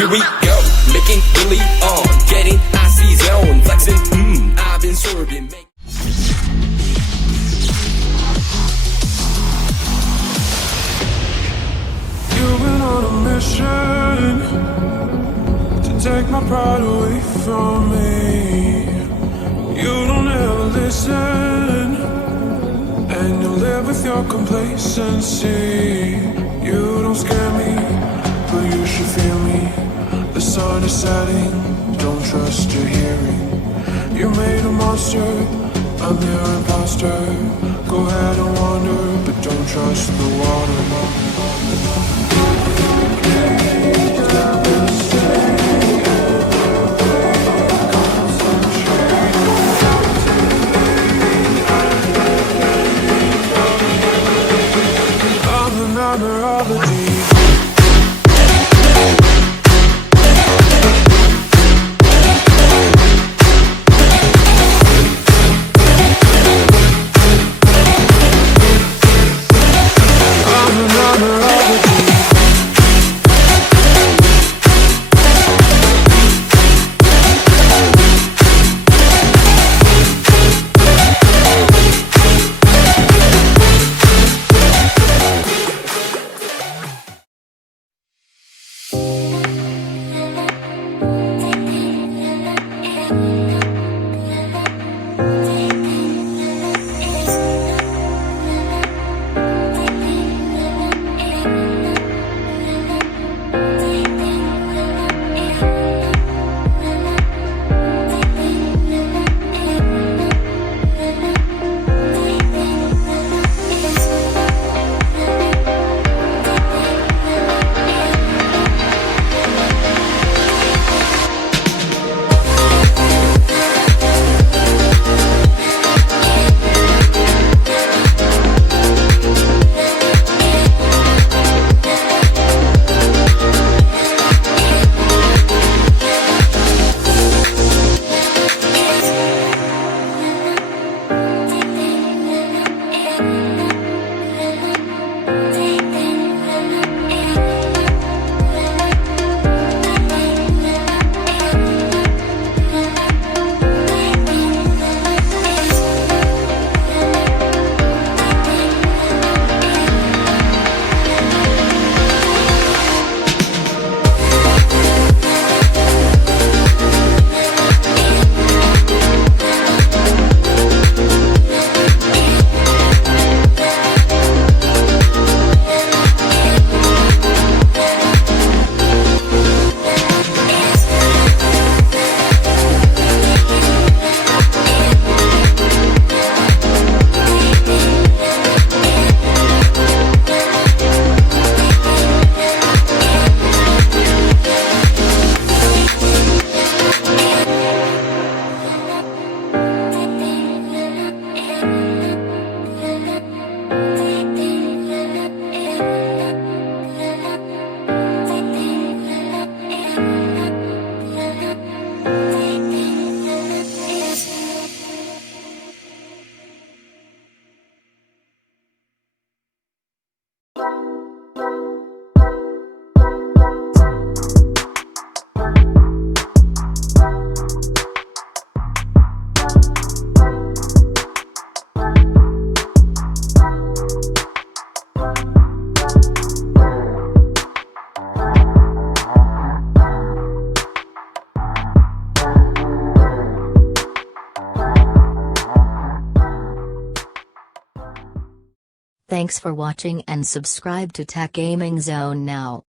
Here we go, making Billy on, getting icy zone, flexing, I've been swerving. You've been on a mission to take my pride away from me. You don't ever listen, and you live with your complacency. You don't scare me, but you should fear me. The sun is setting, don't trust your hearing. You made a monster, I'm your imposter. Go ahead and wander, but don't trust the water. I'm the nightmare of the deep. Thanks for watching and subscribe to Tech Gaming Zone now.